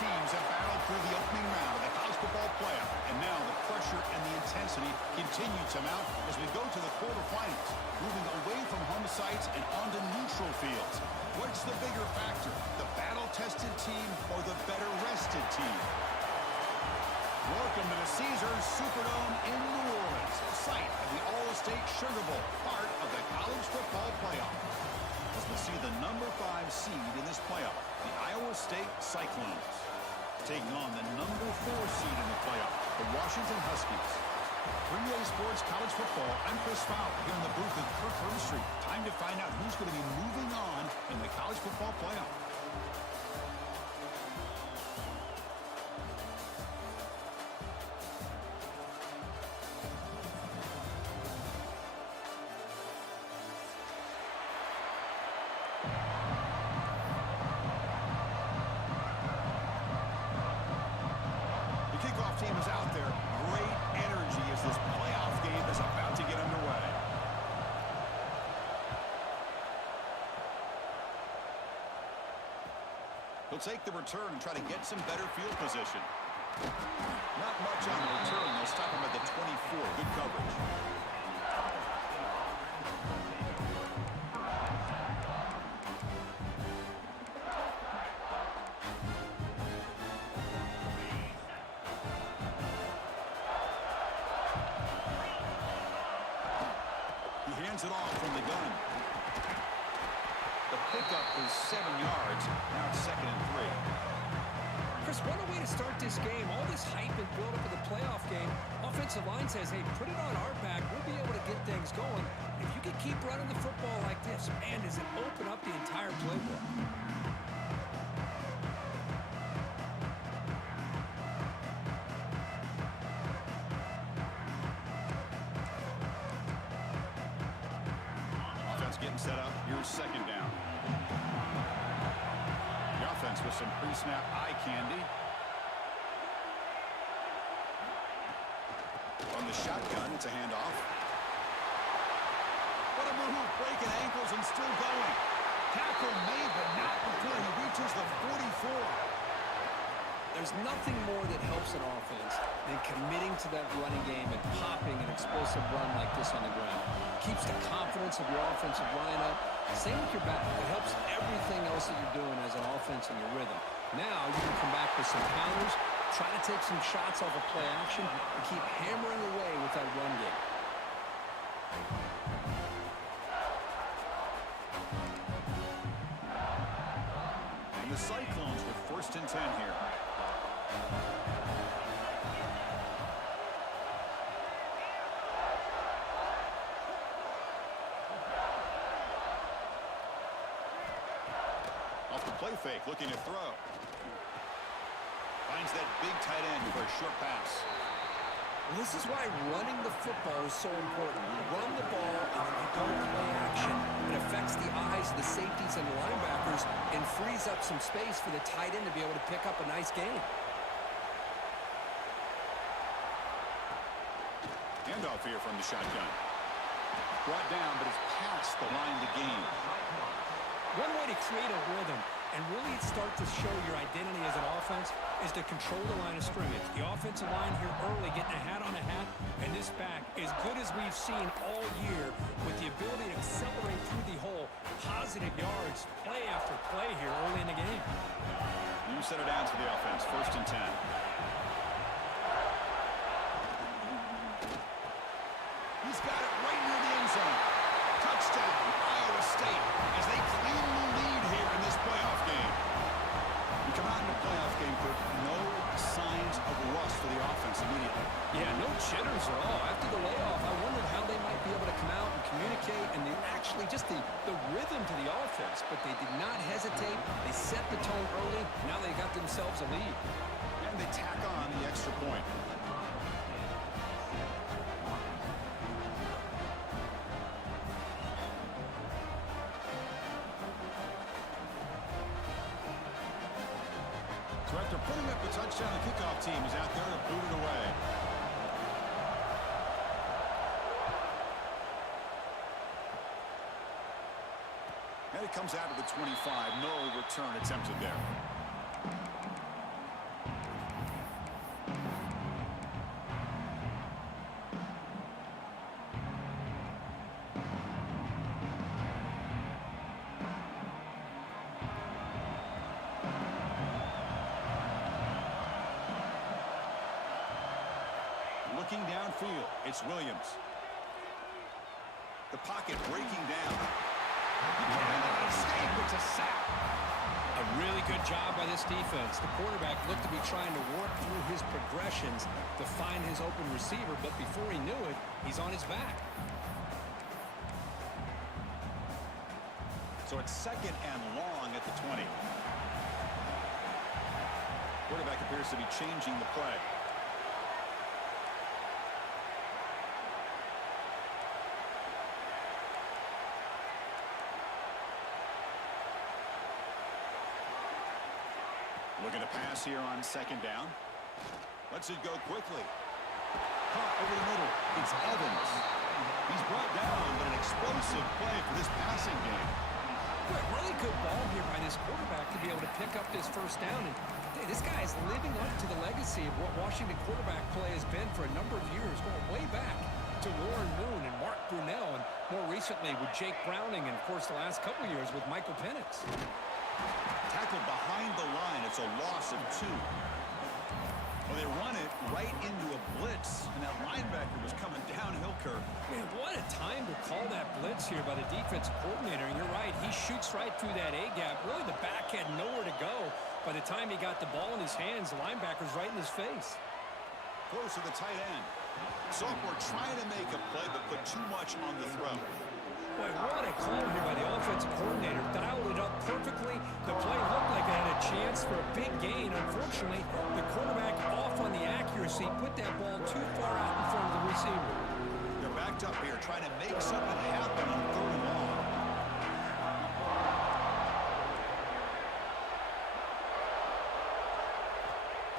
teams have battled through the opening round of the college football playoff, and now the pressure and the intensity continue to mount as we go to the quarterfinals, moving away from home sites and onto neutral fields. What's the bigger factor, the battle-tested team or the better-rested team? Welcome to the Caesars Superdome in New Orleans, site of the All-State Sugar Bowl, part of the college football playoff. As we see the number 5 seed in this playoff, the Iowa State Cyclones, taking on the number 4 seed in the playoff, the Washington Huskies. 3A Sports College Football, I'm Chris Fowler, here in the booth with Kirk Herbstreit. Time to find out who's going to be moving on in the college football playoff. Team is out there. Great energy as this playoff game is about to get underway. He'll take the return and try to get some better field position. Not much on the return. They'll stop him at the 24. Good coverage. Hands it off from the gun. The pickup is 7 yards. Now it's 2nd and 3. Chris, what a way to start this game. All this hype and build up of the playoff game. Offensive line says, hey, put it on our back. We'll be able to get things going. If you can keep running the football like this, man, does it open up the entire playbook. Getting set up. Here's 2nd down. The offense with some pre-snap eye candy. On the shotgun, it's a handoff. What a move, breaking ankles and still going. Tackle made, but not before he reaches the 44. There's nothing more that helps an offense than committing to that running game and popping an explosive run like this on the ground. Keeps the confidence of your offensive line up. Same with your back. It helps everything else that you're doing as an offense and your rhythm. Now you can come back with some counters, try to take some shots off of play action, and keep hammering away with that run game. And the Cyclones with 1st and 10 here. Off the play fake, looking to throw. Finds that big tight end for a short pass. Well, this is why running the football is so important. You run the ball and then you go to play action. It affects the eyes of the safeties and the linebackers and frees up some space for the tight end to be able to pick up a nice game. Handoff here from the shotgun. Brought down, but it's past the line to gain. One way to create a rhythm and really start to show your identity as an offense is to control the line of scrimmage. The offensive line here early getting a hat on a hat, and this back, as good as we've seen all year, with the ability to accelerate through the hole, positive yards, play after play here early in the game. New set of downs for the offense, 1st and 10. He's got it right near the end zone. Touchdown, Iowa State, as they claim the lead here in this playoff game. You come out in the playoff game, Kirk, no signs of rust for the offense immediately. Yeah, no jitters at all. After the layoff, I wondered how they might be able to come out and communicate, and actually just the rhythm to the offense. But they did not hesitate. They set the tone early. Now they got themselves a lead. And they tack on the extra point. So after putting up a touchdown, the kickoff team is out there to boot it away. And it comes out of the 25. No return attempted there. Looking downfield, it's Williams. The pocket breaking down. He cannot escape. It's a sack. A really good job by this defense. The quarterback looked to be trying to work through his progressions to find his open receiver, but before he knew it, he's on his back. So it's 2nd and long at the 20. Quarterback appears to be changing the play. Looking to pass here on 2nd down. Lets it go quickly. Caught over the middle. It's Evans. He's brought down, but an explosive play for this passing game. Really good ball here by this quarterback to be able to pick up this first down. And hey, this guy is living up to the legacy of what Washington quarterback play has been for a number of years, going way back to Warren Moon and Mark Brunell, and more recently with Jake Browning, and of course the last couple of years with Michael Penix. Tackled behind the line. It's a loss of 2. Well, they run it right into a blitz, and that linebacker was coming downhill, Kirk. Man, what a time to call that blitz here by the defensive coordinator. And you're right, he shoots right through that A-gap. Really, the back had nowhere to go. By the time he got the ball in his hands, the linebacker's right in his face. Close to the tight end. Sophomore trying to make a play, but put too much on the throw. Boy, what a call here by the offensive coordinator. Dialed it up perfectly. The play looked like it had a chance for a big gain. Unfortunately, the quarterback off on the accuracy, put that ball too far out in front of the receiver. They're backed up here, trying to make something happen on 3rd and long.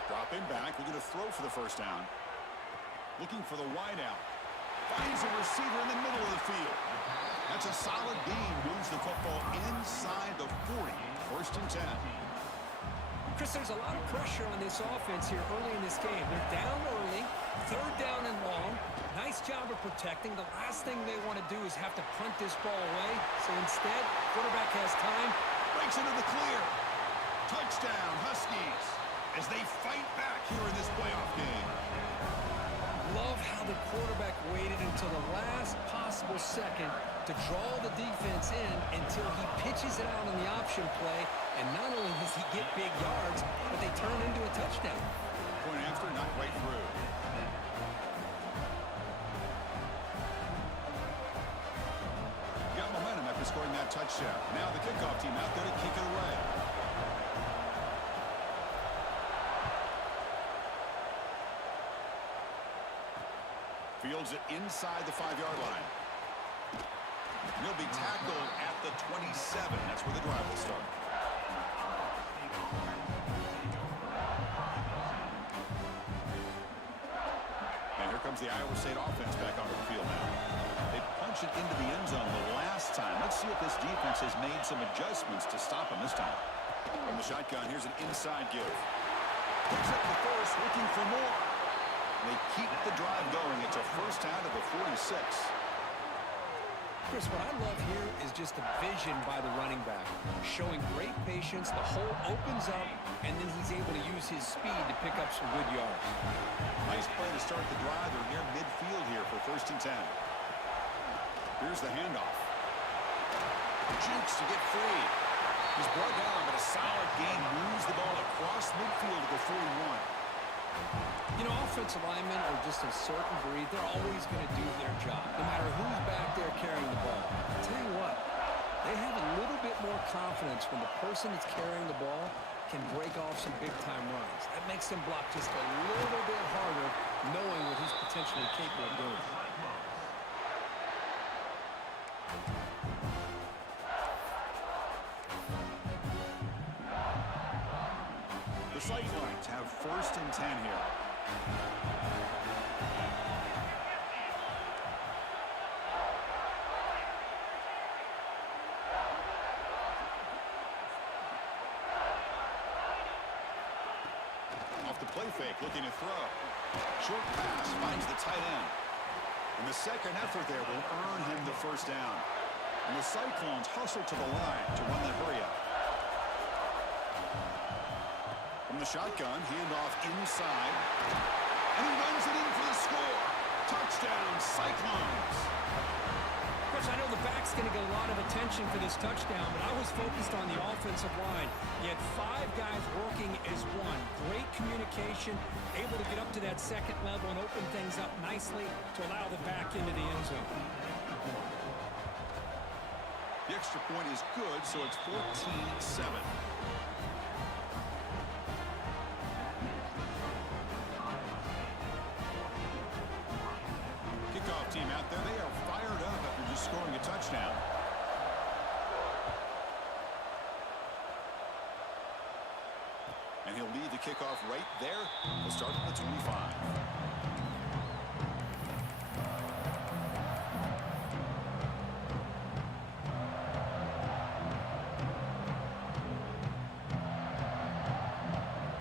Dropping back, looking to throw for the first down. Looking for the wide out. Finds a receiver in the middle of the field. That's a solid gain. Moves the football inside the 40. 1st and 10. Chris, there's a lot of pressure on this offense here early in this game. They're down early, 3rd down and long. Nice job of protecting. The last thing they want to do is have to punt this ball away. So instead, quarterback has time. Breaks into the clear. Touchdown, Huskies, as they fight back here in this playoff game. Love how the quarterback waited until the last possible second to draw the defense in until he pitches it out on the option play. And not only does he get big yards, but they turn into a touchdown. Point after, not right through. Got momentum after scoring that touchdown. Now the kickoff team out there to kick it away. Fields it inside the 5-yard line. He'll be tackled at the 27. That's where the drive will start. And here comes the Iowa State offense back onto the field now. They punched it into the end zone the last time. Let's see if this defense has made some adjustments to stop them this time. From the shotgun, here's an inside give. Picks up the first, looking for more. They keep the drive going. It's a first out of the 46. Chris, what I love here is just the vision by the running back. Showing great patience, the hole opens up, and then he's able to use his speed to pick up some good yards. Nice play to start the drive. They're near midfield here for 1st and 10. Here's the handoff. Jukes to get free. He's brought down, but a solid gain moves the ball across midfield to the 41. You know, offensive linemen are just a certain breed. They're always going to do their job, no matter who's back there carrying the ball. I'll tell you what, they have a little bit more confidence when the person that's carrying the ball can break off some big-time runs. That makes them block just a little bit harder, knowing what he's potentially capable of doing. The Cyclones have 1st and 10 here. Off the play fake, looking to throw. Short pass finds the tight end. And the second effort there will earn him the first down. And the Cyclones hustle to the line to run the hurry up. From the shotgun, handoff inside. And he runs it in for the score. Touchdown, Cyclones. Chris, I know the back's going to get a lot of attention for this touchdown, but I was focused on the offensive line. You had 5 guys working as one. Great communication, able to get up to that second level and open things up nicely to allow the back into the end zone. The extra point is good, so it's 14-7. Kickoff team out there, they are fired up after just scoring a touchdown. And he'll lead the kickoff right there. He'll start at the 25.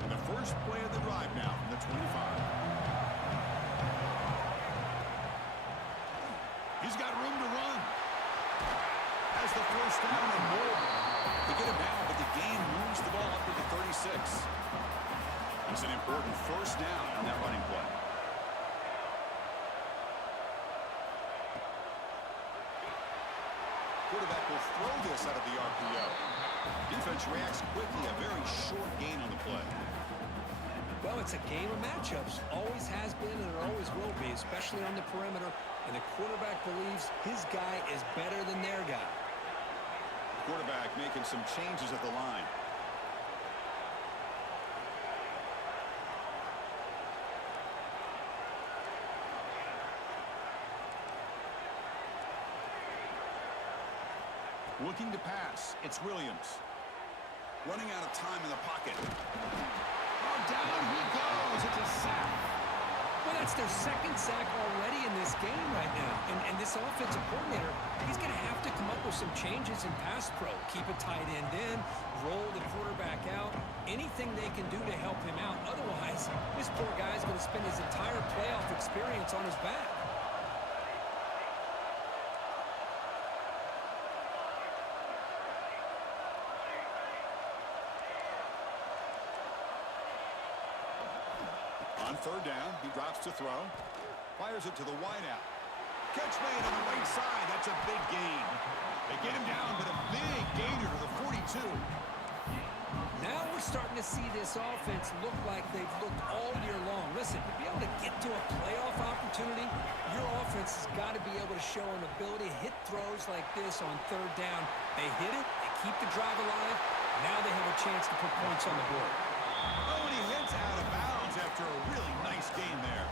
And the first play of the drive now from the 25. He's got room to run. Has the first down and more. They get him down, but the gain moves the ball up to the 36. It's an important first down on that running play. Quarterback will throw this out of the RPO. Defense reacts quickly, a very short gain on the play. Well, it's a game of matchups. Always has been and it always will be, especially on the perimeter. And the quarterback believes his guy is better than their guy. Quarterback making some changes at the line. Looking to pass. It's Williams. Running out of time in the pocket. Oh, down he goes. It's a sack. Well, that's their second sack already in this game right now. And this offensive coordinator, he's going to have to come up with some changes in pass pro. Keep a tight end in, roll the quarterback out, anything they can do to help him out. Otherwise, this poor guy's going to spend his entire playoff experience on his back. On third down, he drops to throw. Fires it to the wideout. Catch made on the right side. That's a big gain. They get him down, but a big gainer to the 42. Now we're starting to see this offense look like they've looked all year long. Listen, to be able to get to a playoff opportunity, your offense has got to be able to show an ability to hit throws like this on third down. They hit it, they keep the drive alive. Now they have a chance to put points on the board. Oh, and he heads out of bounds after a really nice gain there.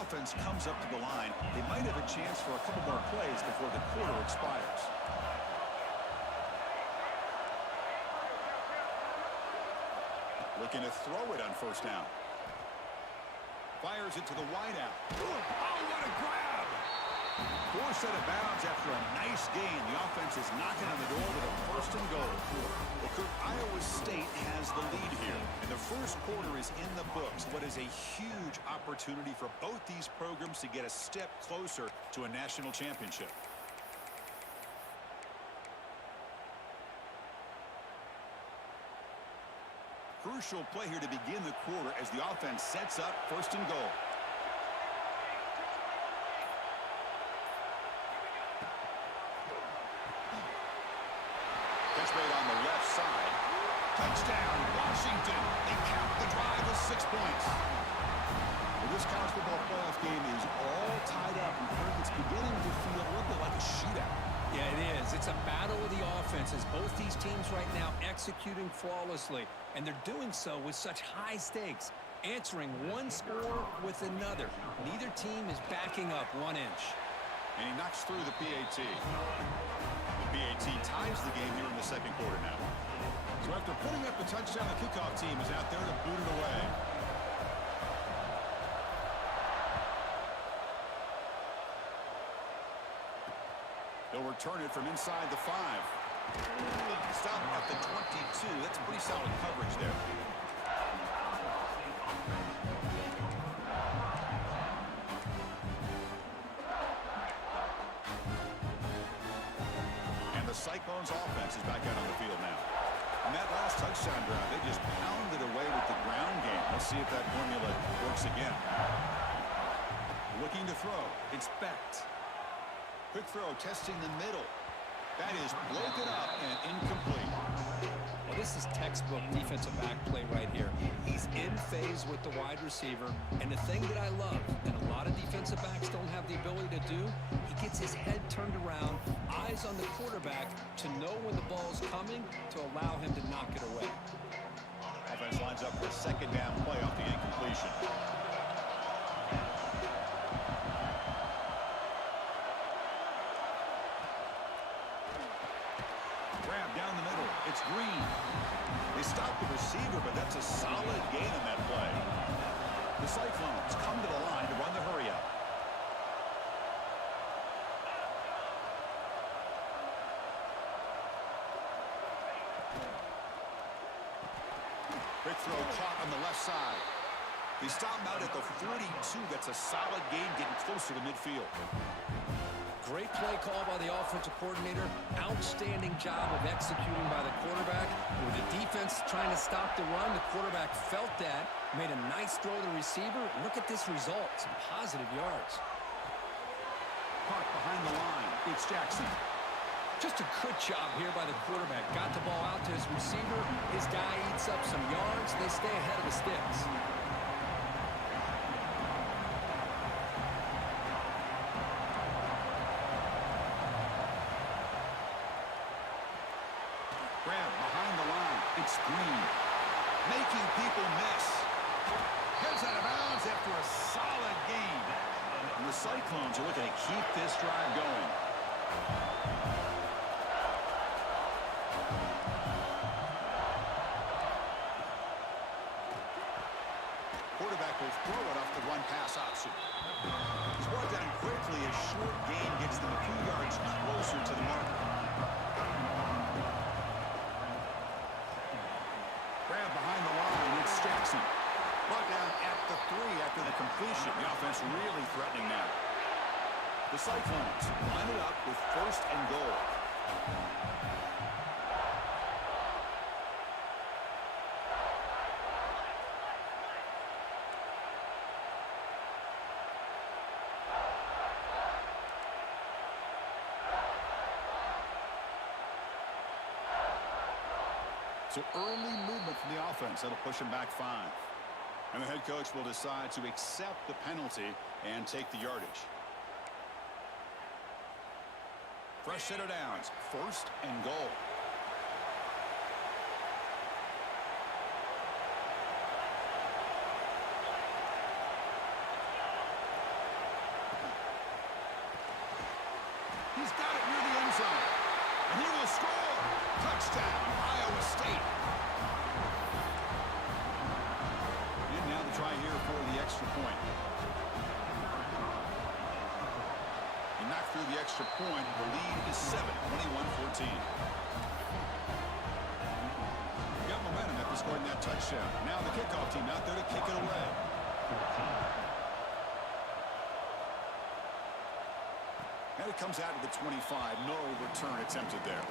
Offense comes up to the line. They might have a chance for a couple more plays before the quarter expires. Looking to throw it on first down. Fires it to the wideout. Oh, what a grab. Forced out of bounds after a nice gain. The offense is knocking on the door with a first and goal. Well, Kirk, Iowa State has the lead here. And the first quarter is in the books. What is a huge opportunity for both these programs to get a step closer to a national championship. Crucial play here to begin the quarter as the offense sets up first and goal. Catch made on the left side. Touchdown, Washington. They count the drive with 6 points. Well, this college football playoff game is all tied up, and Kirk, it's beginning to feel a little bit like a shootout. Yeah, it is. It's a battle of the offenses. Both these teams right now executing flawlessly, and they're doing so with such high stakes, answering one score with another. Neither team is backing up 1 inch. And he knocks through the PAT. The PAT ties the game here in the second quarter now. So after putting up the touchdown, the kickoff team is out there to boot it away. They'll return it from inside the 5. Stop at the 22. That's pretty solid coverage there. And the Cyclones offense is back out on the field now. On that last touchdown drive, they just pounded away with the ground game. Let's see if that formula works again. Looking to throw. It's Becht. Quick throw, testing the middle. That is broken up and incomplete. Well, this is textbook defensive back play right here. He's in phase with the wide receiver. And the thing that I love, and a lot of defensive backs don't have the ability to do, he gets his head turned around, eyes on the quarterback to know when the ball's coming to allow him to knock it away. Offense lines up for a second down play off the incompletion. Grab down the middle. It's Green. They stop the receiver, but that's a solid gain on that play. The Cyclones come to the line to run the hurry-up. Quick throw caught on the left side. They stop him out at the 42. That's a solid gain getting closer to midfield. Great play call by the offensive coordinator. Outstanding job of executing by the quarterback. With the defense trying to stop the run, the quarterback felt that, made a nice throw to the receiver. Look at this result, some positive yards. Caught behind the line. It's Jackson. Just a good job here by the quarterback. Got the ball out to his receiver. His guy eats up some yards. They stay ahead of the sticks. Grab behind the line. It's Green. Making people miss. Heads out of bounds after a solid gain. And the Cyclones are looking to keep this drive going. Quarterback will throw it off the run-pass option. He's brought down quickly. A short gain gets them a few yards closer to the marker. Grab behind the line. It's Jackson. Brought down at the 3 after the completion. The offense really threatening now. The Cyclones line it up with 1st and goal. So early movement from the offense. That'll push him back 5. And the head coach will decide to accept the penalty and take the yardage. Fresh set of downs. 1st and goal. He's got it near the end zone. And he will score. Touchdown, Iowa State. And now the try here for the extra point. He knocked through the extra point. The lead is 7, 21-14. Got momentum after scoring that touchdown. Now the kickoff team out there to kick it away. And it comes out of the 25. No return attempted there.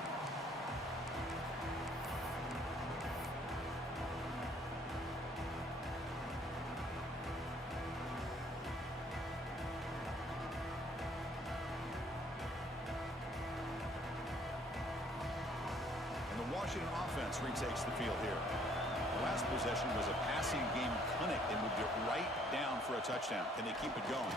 And the Washington offense retakes the field here. The last possession was a passing game clinic. They moved it right down for a touchdown. Can they keep it going?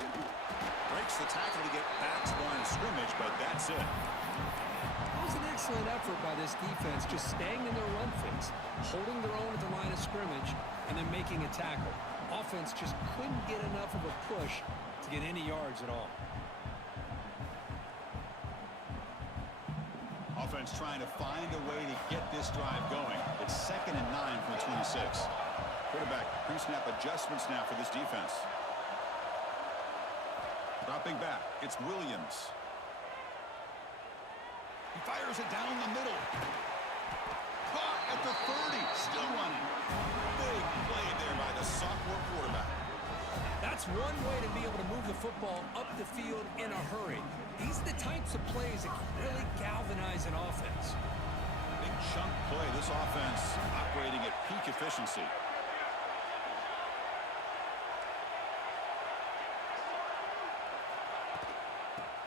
Breaks the tackle to get back to the line of scrimmage, but that's it. It was an excellent effort by this defense, just staying in their run fix, holding their own at the line of scrimmage, and then making a tackle. Offense just couldn't get enough of a push to get any yards at all. Offense trying to find a way to get this drive going. It's 2nd and 9 from the 26. Quarterback pre-snap adjustments now for this defense. Dropping back, it's Williams. He fires it down the middle. Caught at the 30, still running. Big play there by the sophomore quarterback. That's one way to be able to move the football up the field in a hurry. These are the types of plays that can really galvanize an offense. Big Chunk play. This offense operating at peak efficiency.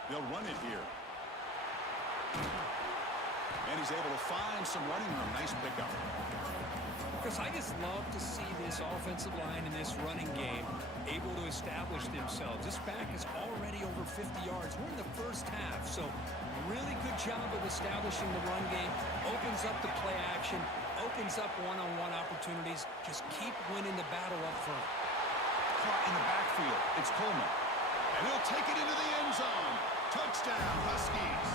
They'll run it here. And he's able to find some running room. Nice pickup. Because I just love to see this offensive line in this running game able to establish themselves. This back is already over 50 yards. We're in the first half, so really good job of establishing the run game. Opens up the play action, opens up one-on-one opportunities. Just keep winning the battle up front. Caught in the backfield. It's Coleman. And he'll take it into the end zone. Touchdown, Huskies.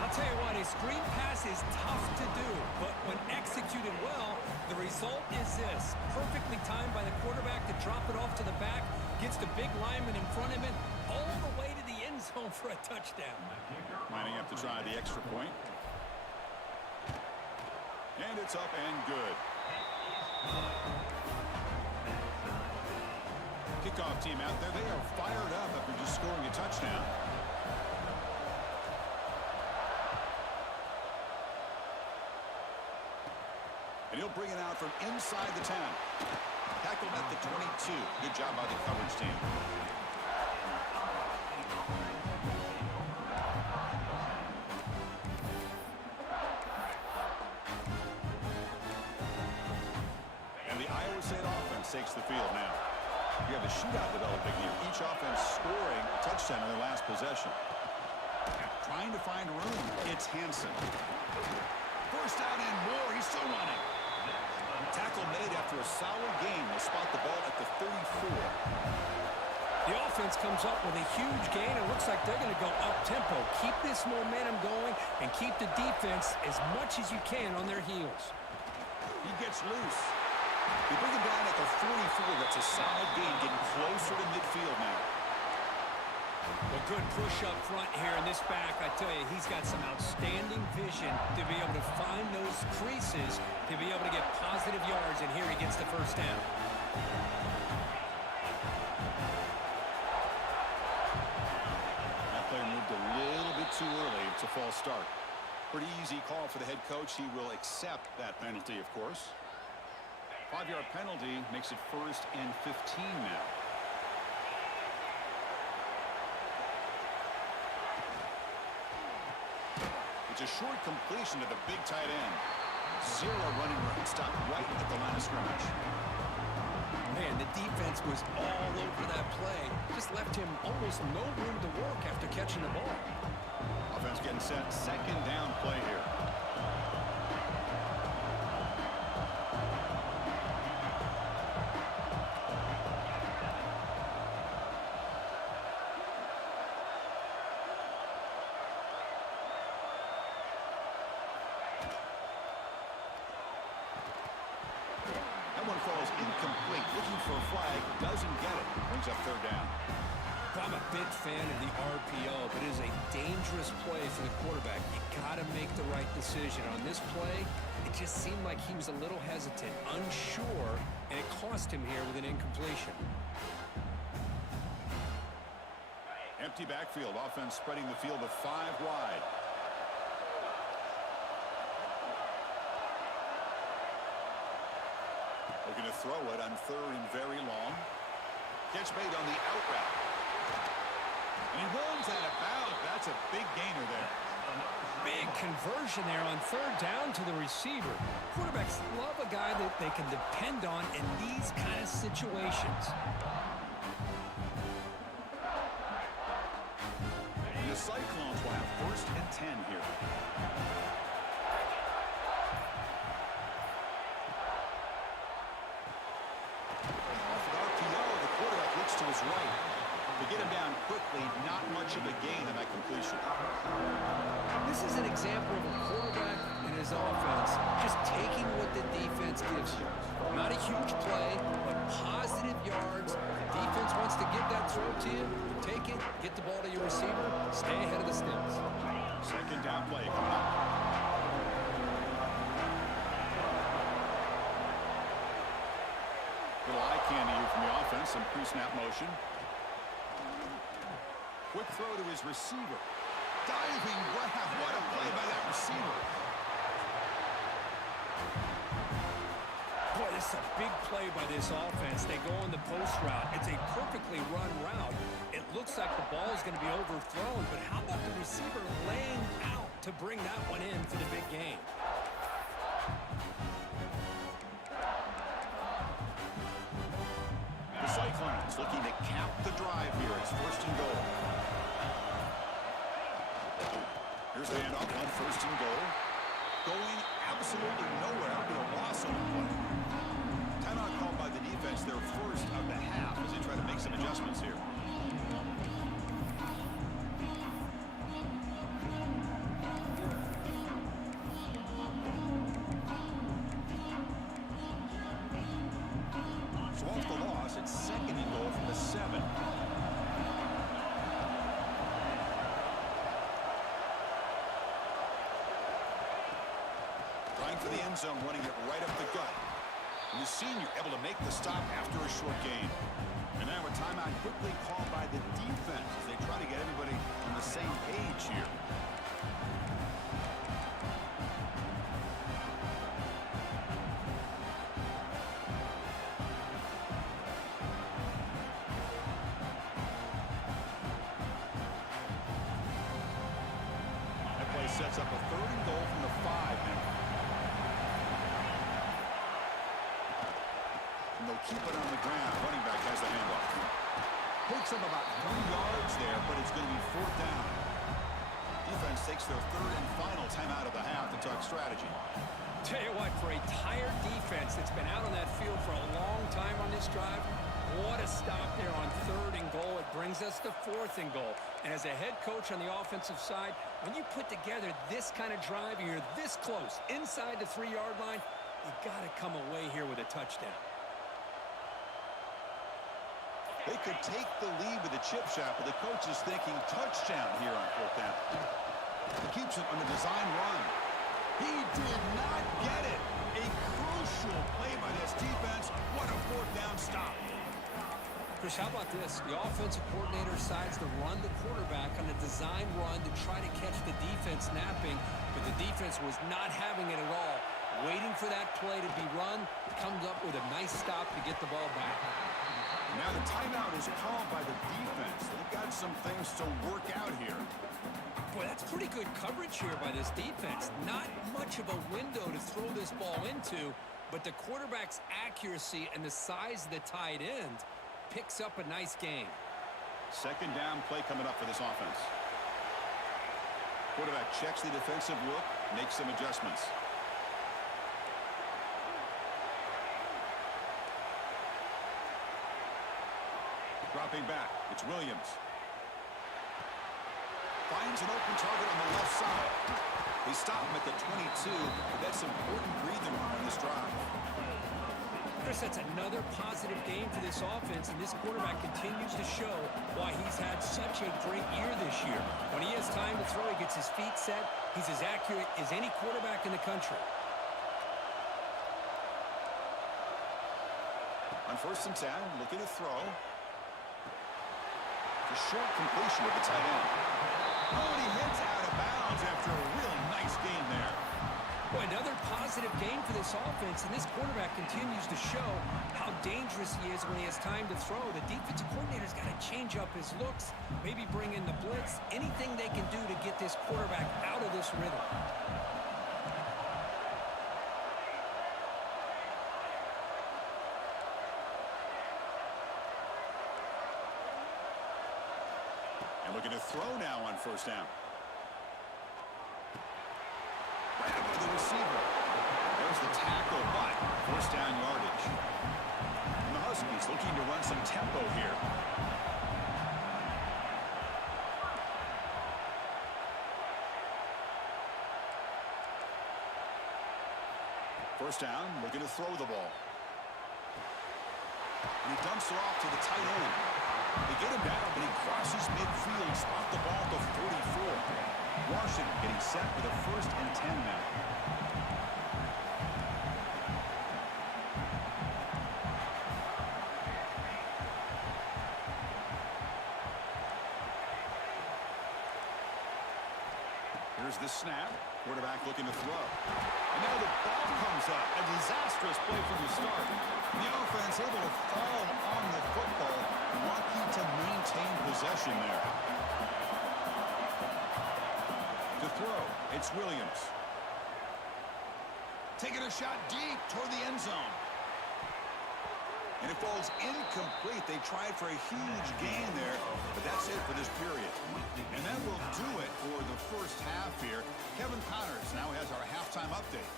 I'll tell you what, a screen pass is tough to do, but when executed well, the result is this. Perfectly timed by the quarterback to drop it off to the back, gets the big lineman in front of him, all the way to the end zone for a touchdown. Lining up to try the extra point. And it's up and good. Kickoff team out there. They are fired up after just scoring a touchdown. And he'll bring it out from inside the 10. Tackled at the 22. Good job by the coverage team. And the Iowa State offense takes the field now. You have a shootout developing here. Each offense scoring a touchdown in their last possession. Trying to find room. It's Hansen. First down and more. He's still running. Tackle made after a solid game. They'll spot the ball at the 34. The offense comes up with a huge gain. It looks like they're going to go up-tempo. Keep this momentum going and keep the defense as much as you can on their heels. He gets loose. They bring him down at the 44. That's a solid gain, getting closer to midfield now. A good push up front here in this back. I tell you, he's got some outstanding vision to be able to find those creases, to be able to get positive yards, and here he gets the first down. That player moved a little bit too early. It's a false start. Pretty easy call for the head coach. He will accept that penalty, of course. 5-yard penalty makes it 1st and 15 now. It's a short completion to the big tight end. Zero running room. Stopped right at the line of scrimmage. Man, the defense was all over that play. Just left him almost no room to work after catching the ball. Offense getting set. Second down play here. Falls incomplete. Looking for a flag. Doesn't get it. Brings up 3rd down. I'm a big fan of the RPO, but it is a dangerous play for the quarterback. You got to make the right decision. On this play, it just seemed like he was a little hesitant, unsure, and it cost him here with an incompletion. Empty backfield. Offense spreading the field to 5 wide. Looking to throw it on 3rd and very long. Catch made on the out route. And he runs that about. That's a big gainer there. Big conversion there on 3rd down to the receiver. Quarterbacks love a guy that they can depend on in these kind of situations. And the Cyclones will have 1st and 10 here. To his right. To get him down quickly, not much of a gain on that completion. This is an example of a quarterback and his offense just taking what the defense gives you. Not a huge play, but positive yards. The defense wants to give that throw to you. Take it, get the ball to your receiver, stay ahead of the sticks. Second down play coming up. Little eye candy here from the offense. Some pre-snap motion. Quick throw to his receiver. Diving grab. What a play by that receiver. Boy, this is a big play by this offense. They go on the post route. It's a perfectly run route. It looks like the ball is going to be overthrown, but how about the receiver laying out to bring that one in for the big game? The Cyclones looking to cap the drive here. It's first and goal. Here's the handoff on first and goal. Going absolutely nowhere. That'll be a loss on the play. Timeout called by the defense, their first of the half as they try to make some adjustments here. So off the loss, it's second and goal from the 7. Trying for the end zone, running it right up the gut. And the senior able to make the stop after a short gain. And now a timeout quickly called by the defense as they try to get everybody on the same page here. That play sets up a third and goal from the 5 now. And they'll keep it on the ground. Running back has the handoff. Picks up about 3 yards there, but it's going to be fourth down. Defense takes their third and final timeout of the half to talk strategy. Tell you what, for a tired defense that's been out on that field for a long time on this drive, what a stop there on third and goal. It brings us to fourth and goal. And as a head coach on the offensive side, when you put together this kind of drive and you're this close inside the 3-yard line, you got to come away here with a touchdown. They could take the lead with a chip shot, but the coach is thinking touchdown here on fourth down. Keeps it on the design run. He did not get it. A crucial play by this defense. What a fourth down stop. Chris, how about this? The offensive coordinator decides to run the quarterback on a design run to try to catch the defense napping, but the defense was not having it at all. Waiting for that play to be run, comes up with a nice stop to get the ball back. Now the timeout is called by the defense. They've got some things to work out here. Boy, that's pretty good coverage here by this defense. Not much of a window to throw this ball into, but the quarterback's accuracy and the size of the tight end picks up a nice game. Second down play coming up for this offense. Quarterback checks the defensive look, makes some adjustments. Dropping back, it's Williams. Finds an open target on the left side. They stop him at the 22, but that's important breathing room on this drive. Chris, that's another positive game for this offense, and this quarterback continues to show why he's had such a great year this year. When he has time to throw, he gets his feet set. He's as accurate as any quarterback in the country. On first and 10, looking to throw. A short completion with the tight end. Oh, and he hits out of bounds after a real nice game there. Boy, another positive game for this offense, and this quarterback continues to show how dangerous he is when he has time to throw. The defensive coordinator's got to change up his looks, maybe bring in the blitz, anything they can do to get this quarterback out of this rhythm. Looking to throw now on first down. Right up to the receiver. There's the tackle, but first down yardage. And the Huskies looking to run some tempo here. First down, looking to throw the ball. And he dumps it off to the tight end. They get him down, but he crosses midfield, spot the ball to 44. Washington getting set for the first and 10 now. Here's the snap. Quarterback looking to throw. And now the ball comes up. A disastrous play from the start. The offense able to fall on the football. Lucky to maintain possession there. To throw, it's Williams. Taking a shot deep toward the end zone. And it falls incomplete. They tried for a huge gain there, but that's it for this period. And that will do it for the first half here. Kevin Connors now has our halftime update.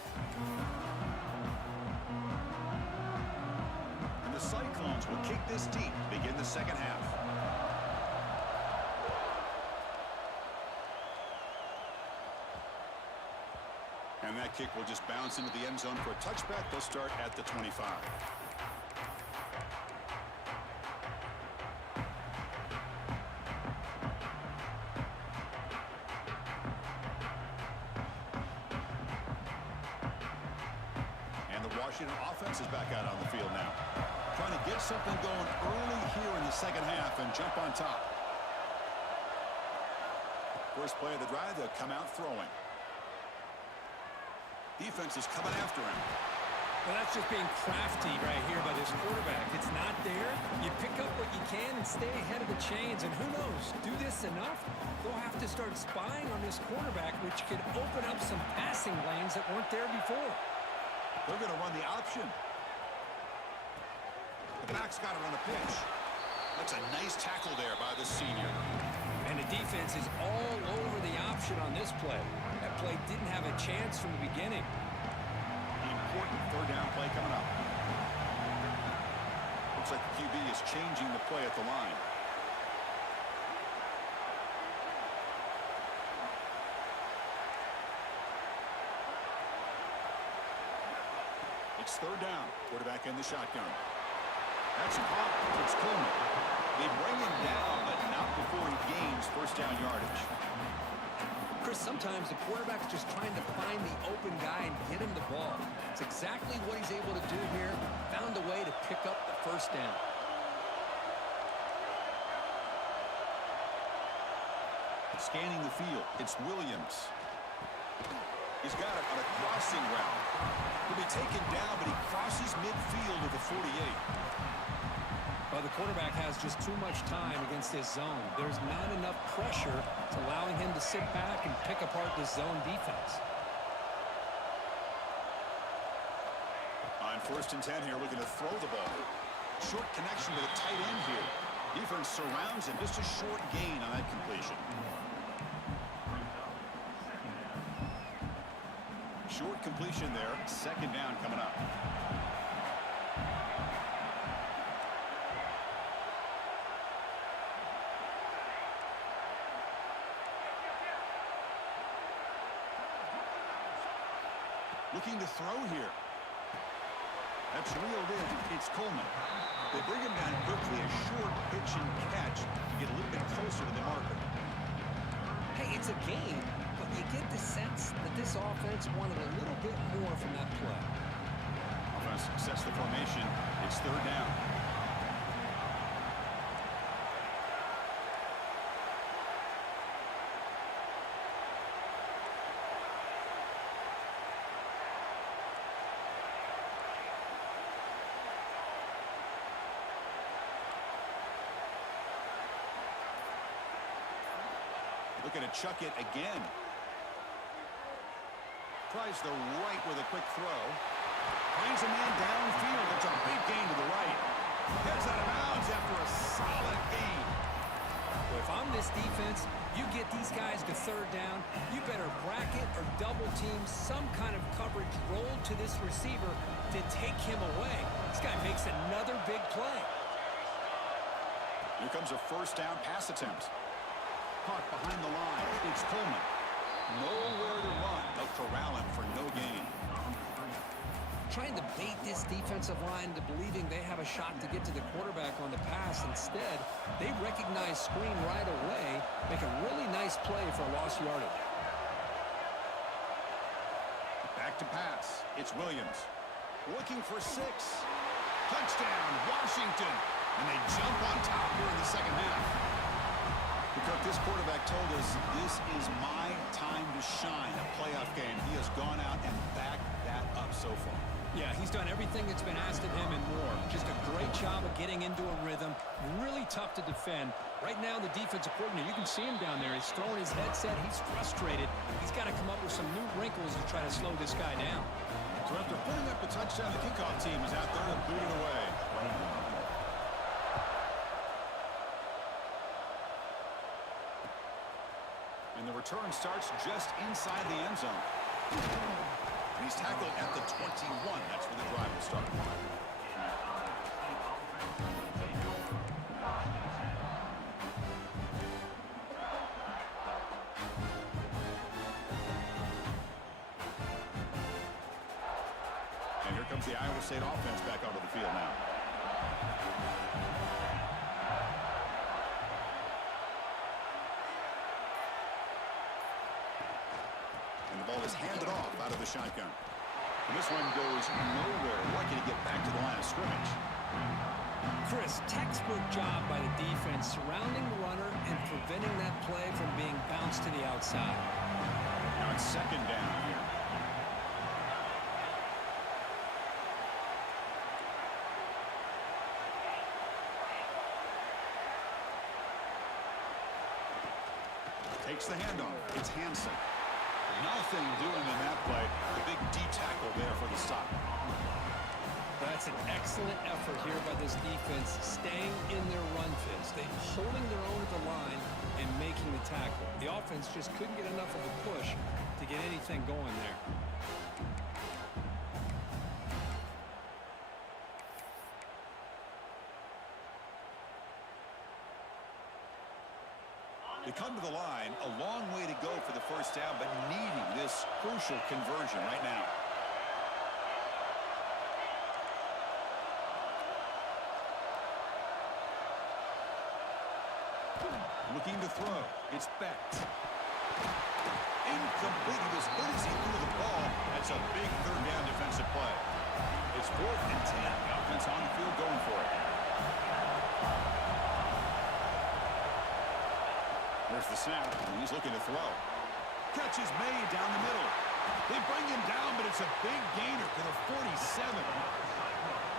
And the Cyclones will kick this deep to begin the second half. And that kick will just bounce into the end zone for a touchback. They'll start at the 25. Washington offense is back out on the field now. Trying to get something going early here in the second half and jump on top. First play of the drive, they'll come out throwing. Defense is coming after him. Well, that's just being crafty right here by this quarterback. It's not there. You pick up what you can and stay ahead of the chains. And who knows, do this enough, they'll have to start spying on this quarterback, which could open up some passing lanes that weren't there before. They're going to run the option. The back's got it on the pitch. That's a nice tackle there by the senior. And the defense is all over the option on this play. That play didn't have a chance from the beginning. Important third down play coming up. Looks like the QB is changing the play at the line. It's third down. Quarterback in the shotgun. That's caught. It's Coleman. They bring him down, but not before he gains first down yardage. Chris, sometimes the quarterback's just trying to find the open guy and get him the ball. It's exactly what he's able to do here. Found a way to pick up the first down. Scanning the field. It's Williams. He's got it on a crossing route. He'll be taken down, but he crosses midfield at the 48. Well, the quarterback has just too much time against this zone. There's not enough pressure to allowing him to sit back and pick apart this zone defense. On 1st and 10 here, looking to throw the ball. Short connection to the tight end here. Defense surrounds him. Just a short gain on that completion. Short completion there. Second down coming up. Looking to throw here. That's reeled in. It's Coleman. They bring him down quickly. A short pitch and catch to get a little bit closer to the marker. Hey, it's a game. But you get the sense that this offense wanted a little bit more from that play. Offense sets the formation. It's third down. Looking to chuck it again. Tries the right with a quick throw. Finds a man downfield. It's a big gain to the right. Heads out of bounds after a solid gain. Well, if I'm this defense, you get these guys to third down, you better bracket or double team some kind of coverage roll to this receiver to take him away. This guy makes another big play. Here comes a first down pass attempt. Caught behind the line. It's Coleman. Nowhere to run. They'll corral him for no gain. Trying to bait this defensive line into believing they have a shot to get to the quarterback on the pass. Instead, they recognize screen right away, make a really nice play for lost yardage. Back to pass. It's Williams. Looking for 6. Touchdown, Washington. And they jump on top here in the second half. Kirk, this quarterback told us this is my time to shine, a playoff game. He has gone out and backed that up so far. Yeah, he's done everything that's been asked of him and more. Just a great job of getting into a rhythm. Really tough to defend. Right now, the defensive coordinator, you can see him down there. He's throwing his headset. He's frustrated. He's got to come up with some new wrinkles to try to slow this guy down. So after putting up the touchdown, the kickoff team is out there to boot it away. And the return starts just inside the end zone. And he's tackled at the 21. That's where the drive will start. And here comes the Iowa State offense back onto the field now. And the ball is handed off out of the shotgun. And this one goes nowhere. Lucky to get back to the line of scrimmage. Chris, textbook job by the defense surrounding the runner and preventing that play from being bounced to the outside. Now it's second down here. Takes the handoff. It's Hansen. Nothing doing in that play. The big D tackle there for the stop. That's an excellent effort here by this defense, staying in their run fits. They're holding their own at the line and making the tackle. The offense just couldn't get enough of a push to get anything going there. They come to the line, a long way to go for the first down, but needing this crucial conversion right now. Looking to throw. It's Becht. Incomplete. He was hit as he threw the ball. That's a big third down defensive play. It's 4th and 10. The offense on the field going for it. There's the snap, and he's looking to throw. Catch is made down the middle. They bring him down, but it's a big gainer to the 47.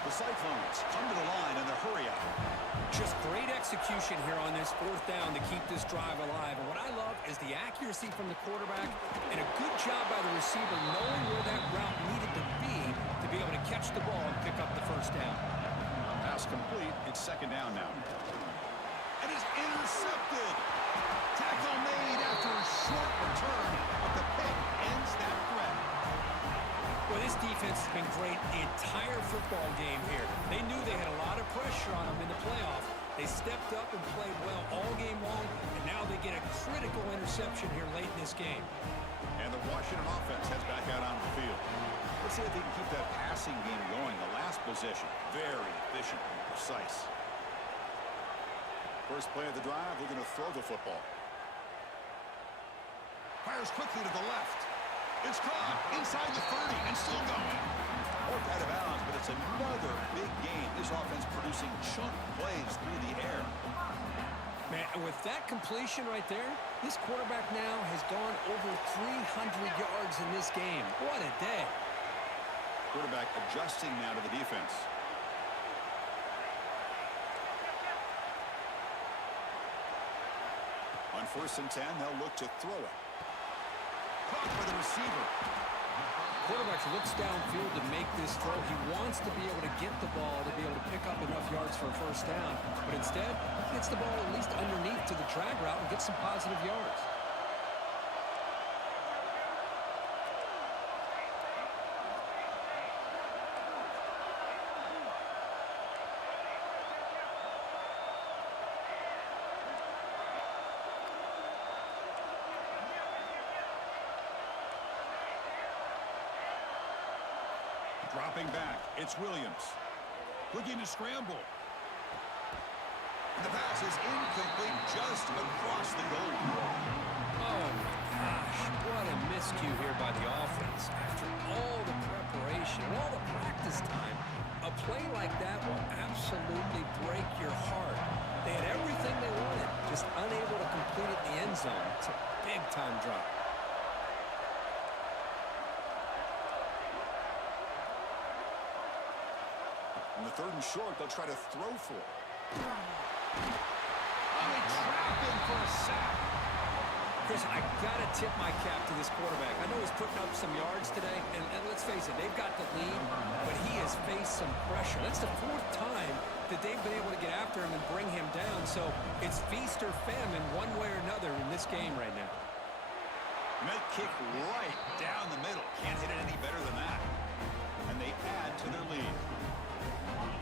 The Cyclones come to the line in the hurry out. Just great execution here on this 4th down to keep this drive alive. And what I love is the accuracy from the quarterback and a good job by the receiver knowing where that route needed to be able to catch the ball and pick up the first down. Pass complete. It's second down now. And it's intercepted. Tackle made after a short return, but the pick ends that threat. Well, this defense has been great the entire football game here. They knew they had a lot of pressure on them in the playoff. They stepped up and played well all game long, and now they get a critical interception here late in this game. And the Washington offense heads back out onto the field. Let's see if they can keep that passing game going. The last possession, very efficient and precise. First play of the drive, we're going to throw the football. Fires quickly to the left. It's caught inside the 30 and still going. Worked out of bounds, but it's another big game. This offense producing chunk plays through the air. Man, and with that completion right there, this quarterback now has gone over 300 yards in this game. What a day. Quarterback adjusting now to the defense. On 1st and 10, they'll look to throw it. Caught by the receiver. Quarterback looks downfield to make this throw. He wants to be able to get the ball to be able to pick up enough yards for a first down. But instead, he gets the ball at least underneath to the drag route and gets some positive yards. Dropping back, it's Williams. Looking to scramble. And the pass is incomplete just across the goal. Oh, my gosh. What a miscue here by the offense. After all the preparation, all the practice time, a play like that will absolutely break your heart. They had everything they wanted, just unable to complete it in the end zone. It's a big-time drop. On the 3rd and short, they'll try to throw for it. Oh, they trap him for a sack. Chris, I got to tip my cap to this quarterback. I know he's putting up some yards today, and let's face it, they've got the lead, but he has faced some pressure. That's the 4th time that they've been able to get after him and bring him down, so it's feast or famine one way or another in this game right now. And that kick right down the middle. Can't hit it any better than that. And they add to their lead.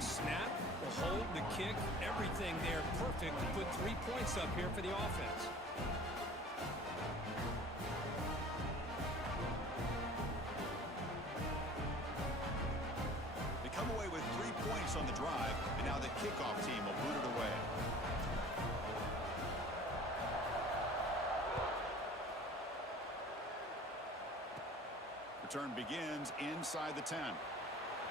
Snap, the hold, the kick, everything there perfect to put 3 points up here for the offense. They come away with 3 points on the drive, and now the kickoff team will boot it away. Return begins inside the 10.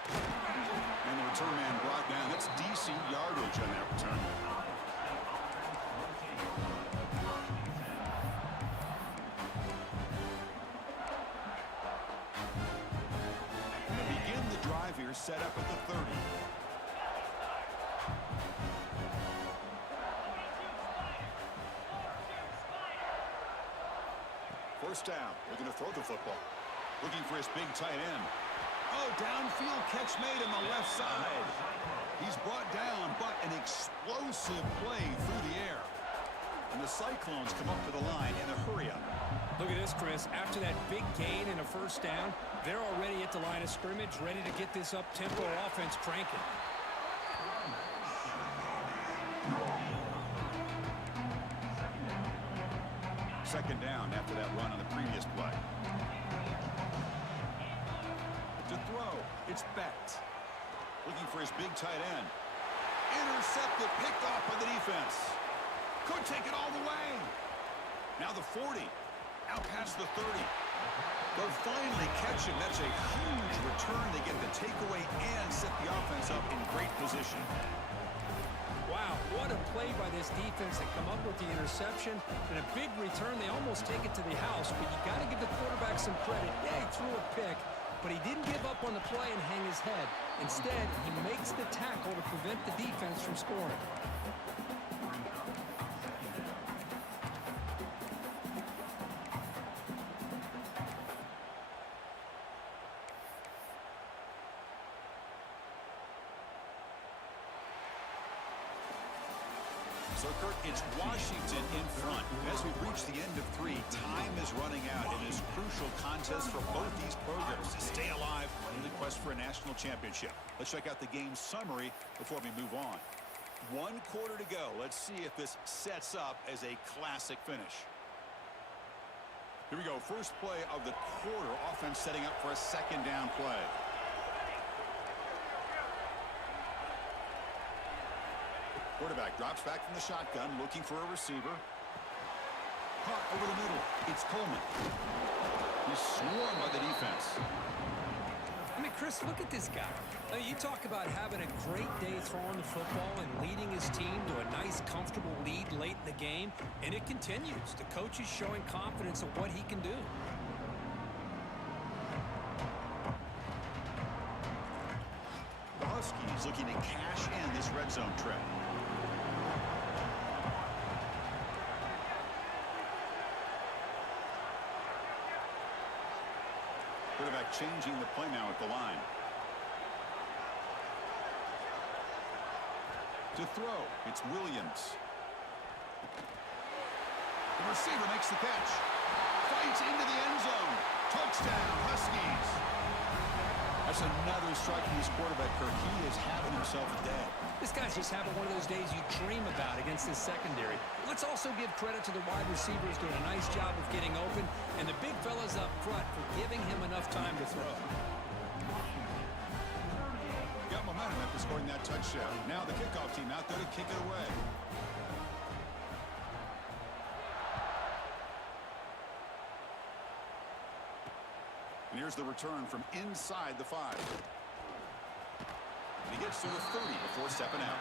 And the return man brought down. That's decent yardage on that return. To begin the drive here, set up at the 30. First down. Looking to throw the football. Looking for his big tight end. Oh, downfield catch made on the left side. He's brought down, but an explosive play through the air. And the Cyclones come up to the line in a hurry-up. Look at this, Chris. After that big gain and a first down, they're already at the line of scrimmage, ready to get this up-tempo offense cranking. Second down after that run on the previous play. To throw, it's Becht. Looking for his big tight end. Intercepted, picked off by the defense. Could take it all the way. Now the 40. Out past the 30. They'll finally catch him. That's a huge return. They get the takeaway and set the offense up in great position. Wow, what a play by this defense. They come up with the interception and a big return. They almost take it to the house, but you got to give the quarterback some credit. Yeah, he threw a pick, but he didn't give up on the play and hang his head. Instead, he makes the tackle to prevent the defense from scoring. So, Kurt, it's Washington in front. As we reach the end of 3, time is running out in this crucial contest for both these programs to stay alive in the quest for a national championship. Let's check out the game summary before we move on. 1 quarter to go. Let's see if this sets up as a classic finish. Here we go. First play of the quarter. Offense setting up for a second down play. Quarterback drops back from the shotgun, looking for a receiver. Caught over the middle. It's Coleman. He's swarmed by the defense. I mean, Chris, look at this guy. You talk about having a great day throwing the football and leading his team to a nice, comfortable lead late in the game, and it continues. The coach is showing confidence of what he can do. The Huskies looking to cash in this red zone trip. Quarterback changing the play now at the line. To throw, it's Williams. The receiver makes the catch. Fights into the end zone. Touchdown, Huskies. That's another strike from this quarterback, Kirk. He is having himself a day. This guy's just having one of those days you dream about against this secondary. Let's also give credit to the wide receivers doing a nice job of getting open, and the big fellas up front for giving him enough time to throw. Got momentum after scoring that touchdown. Now the kickoff team out there to kick it away. And here's the return from inside the 5. And he gets to the 30 before stepping out.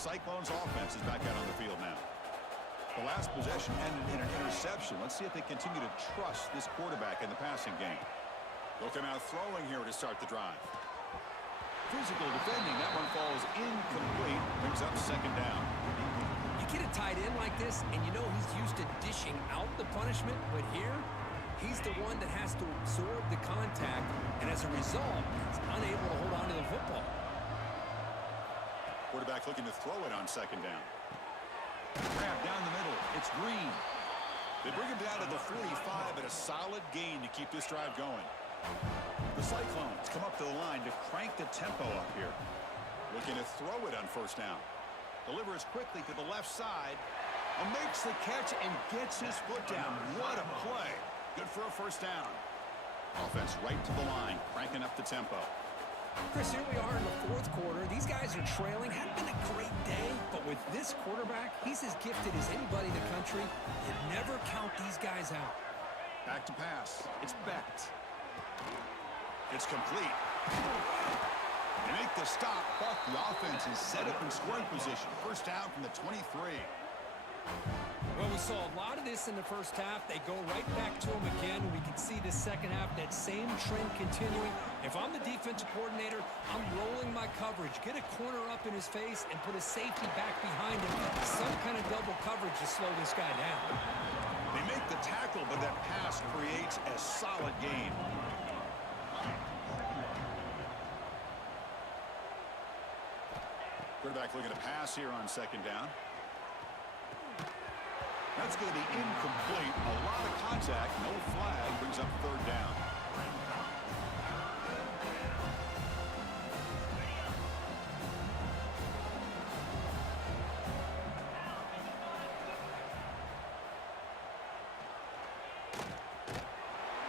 Cyclones offense is back out on the field now. The last possession ended in an interception. Let's see if they continue to trust this quarterback in the passing game. They'll come out throwing here to start the drive. Physical defending. That one falls incomplete. Brings up second down. You get a tight end like this, and you know he's used to dishing out the punishment, but here, he's the one that has to absorb the contact, and as a result, he's unable to hold on to the football. Quarterback looking to throw it on second down. Grab down the middle. It's Green. They bring him down to the 45 at a solid gain to keep this drive going. The Cyclones come up to the line to crank the tempo up here. Looking to throw it on first down. Delivers quickly to the left side. And makes the catch and gets his foot down. What a play. Good for a first down. Offense right to the line, cranking up the tempo. Chris, here we are in the fourth quarter. These guys are trailing. Hadn't been a great day, but with this quarterback, he's as gifted as anybody in the country. You never count these guys out. Back to pass. It's Becht. It's complete. They make the stop, but the offense is set up in scoring position. First down from the 23. Well, we saw a lot of this in the first half. They go right back to him again. We can see the second half, that same trend continuing. If I'm the defensive coordinator, I'm rolling my coverage. Get a corner up in his face and put a safety back behind him. Some kind of double coverage to slow this guy down. They make the tackle, but that pass creates a solid gain. Quarterback looking to pass here on second down. That's going to be incomplete. A lot of contact. No flag. Brings up third down.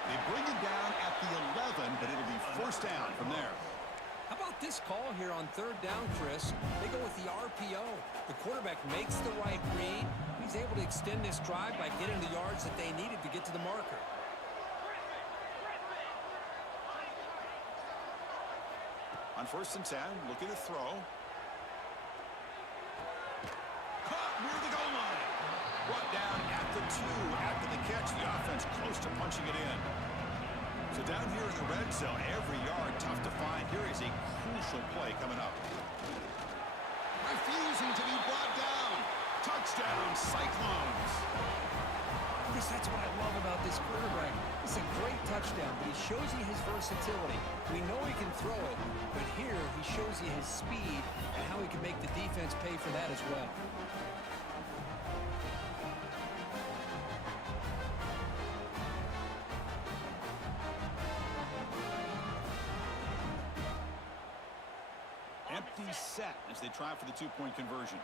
They bring him down at the 11, but it'll be first down from there. How about this call here on third down, Chris? They go with the RPO. The quarterback makes the right read. He's able to extend this drive by getting the yards that they needed to get to the marker. On first and 10, looking to throw. Caught near the goal line. Brought down at the 2 after the catch. The offense close to punching it in. So down here in the red zone, every yard tough to find. Here is a crucial play coming up. Refusing to be brought down. Touchdown, Cyclones. Chris, that's what I love about this quarterback. It's a great touchdown, but he shows you his versatility. We know he can throw it, but here he shows you his speed and how he can make the defense pay for that as well. Empty set as they try for the two-point conversion.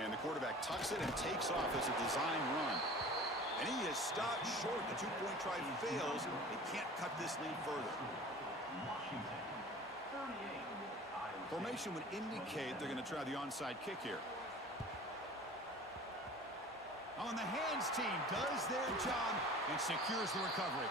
And the quarterback tucks it and takes off as a design run. And he is stopped short. The two-point try fails. They can't cut this lead further. Formation would indicate they're going to try the onside kick here. On the hands team does their job and secures the recovery.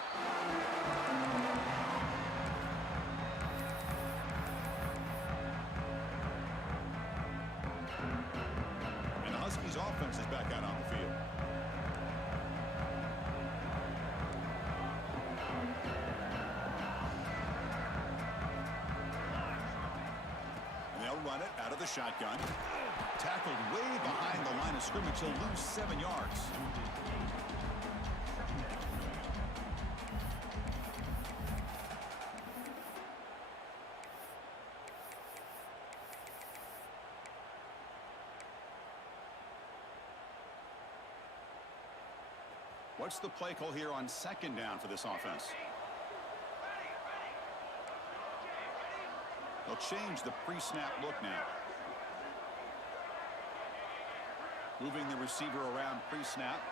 And the Huskies offense is back out on the field. And they'll run it out of the shotgun. Tackled way behind the line of scrimmage. He'll lose 7 yards. What's the play call here on second down for this offense? They'll change the pre-snap look now. Moving the receiver around pre-snap.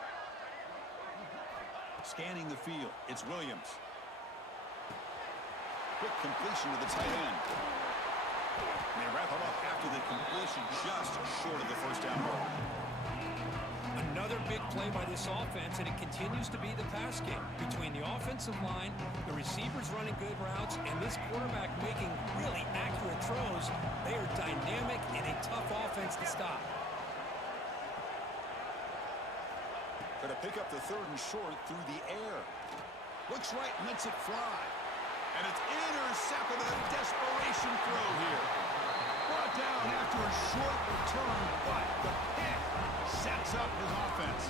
Scanning the field. It's Williams. Quick completion to the tight end. And they wrap him up after the completion just short of the first down mark. Another big play by this offense, and it continues to be the pass game. Between the offensive line, the receivers running good routes, and this quarterback making really accurate throws, they are dynamic and a tough offense to stop. Going to pick up the 3rd and short through the air. Looks right and lets it fly. And it's intercepted with a desperation throw here. Brought down after a short return, but the pick sets up his offense.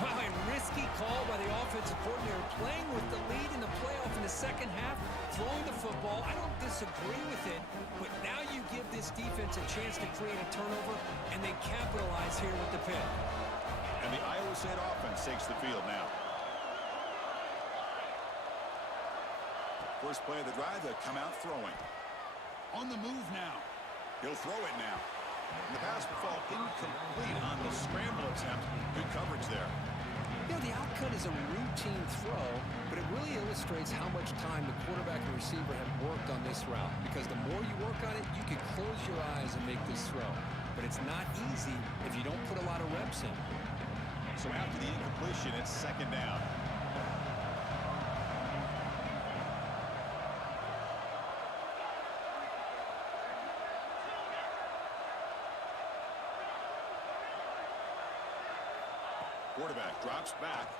Wow, a risky call by the offensive coordinator, playing with the lead in the playoff in the second half, throwing the football. I don't disagree with it, but now you give this defense a chance to create a turnover, and they capitalize here with the pick. And the Iowa State offense takes the field now. First play of the drive, they'll come out throwing. On the move now. He'll throw it now. And the pass will fall incomplete on the scramble attempt. Good coverage there. You know, the outcut is a routine throw, but it really illustrates how much time the quarterback and receiver have worked on this route. Because the more you work on it, you can close your eyes and make this throw. But it's not easy if you don't put a lot of reps in. So after the incompletion, it's 2nd down. Quarterback drops back.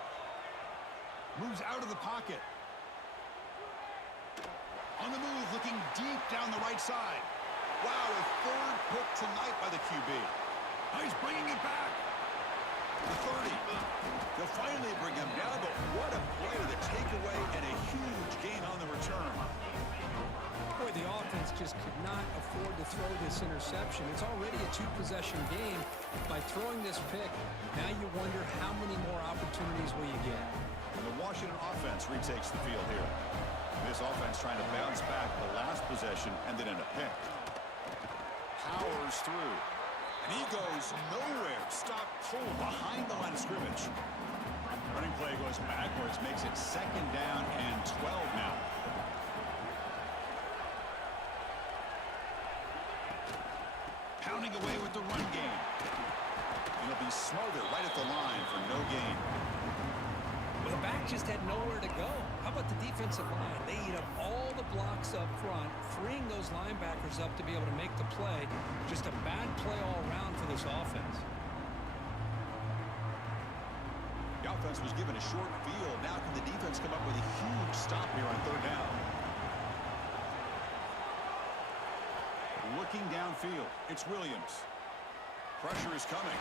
Moves out of the pocket. On the move, looking deep down the right side. Wow, a 3rd pick tonight by the QB. Oh, he's bringing it back. The 30. They'll finally bring him down, but what a play to take away and a huge gain on the return. Boy, the offense just could not afford to throw this interception. It's already a 2-possession game. By throwing this pick, now you wonder how many more opportunities will you get. And the Washington offense retakes the field here. This offense trying to bounce back the last possession, ended in a pick. Powers through. And he goes nowhere. Stop cold behind the line of scrimmage. Running play goes backwards, makes it 2nd down and 12 now. Pounding away with the run game. He'll be smothered right at the line for no gain. Well, the back just had nowhere to go. How about the defensive line? They eat up all the blocks up front, freeing those linebackers up to be able to make the play. Just a bad play all around for this offense. The offense was given a short field. Now can the defense come up with a huge stop here on 3rd down? Looking downfield, it's Williams. Pressure is coming.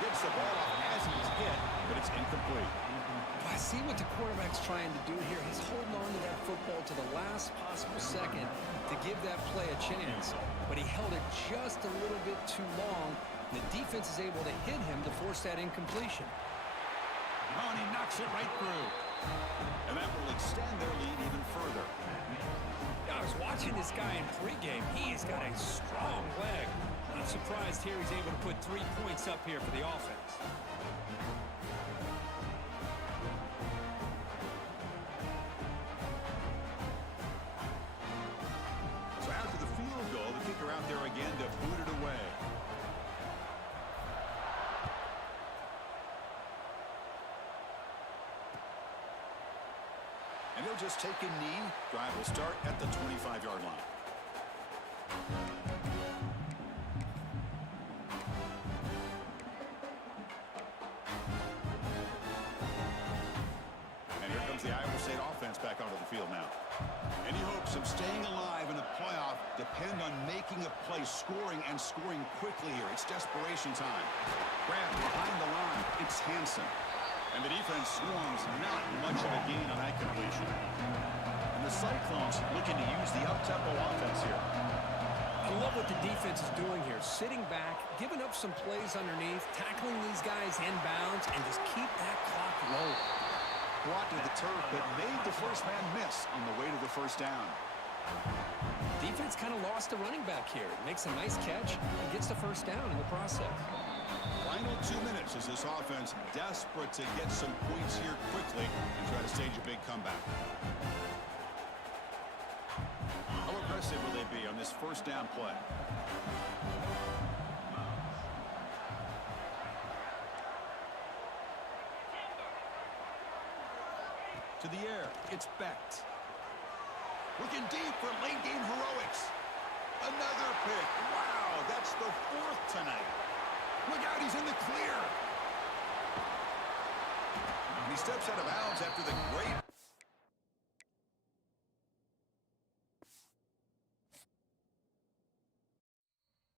Gets the ball off as he's hit, but it's incomplete. I see what the quarterback's trying to do here. He's holding on to that football to the last possible second to give that play a chance. But he held it just a little bit too long. The defense is able to hit him to force that incompletion. Oh, and he knocks it right through. And that will extend their lead even further. I was watching this guy in pregame. He's got a strong leg. Not surprised here he's able to put 3 points up here for the offense. So after the field goal, the kicker out there again to boot it away. And he'll just take a knee. Drive will start at the 25-yard line. And here comes the Iowa State offense back onto the field now. Any hopes of staying alive in a playoff depend on making a play, scoring, and scoring quickly here. It's desperation time. Grab behind the line. It's Hansen. And the defense swarms, not much of a gain on that completion. And the Cyclones looking to use the up-tempo offense here. I love what the defense is doing here. Sitting back, giving up some plays underneath, tackling these guys inbounds, and just keep that clock low. Brought to the turf, but made the first man miss on the way to the first down. Defense kind of lost the running back here. Makes a nice catch and gets the first down in the process. Final 2 minutes as this offense desperate to get some points here quickly and try to stage a big comeback. How aggressive will they be on this first down play? To the air, it's Becht. Looking deep for late game heroics. Another pick. Wow, that's the 4th tonight. Look out, he's in the clear. He steps out of bounds after the great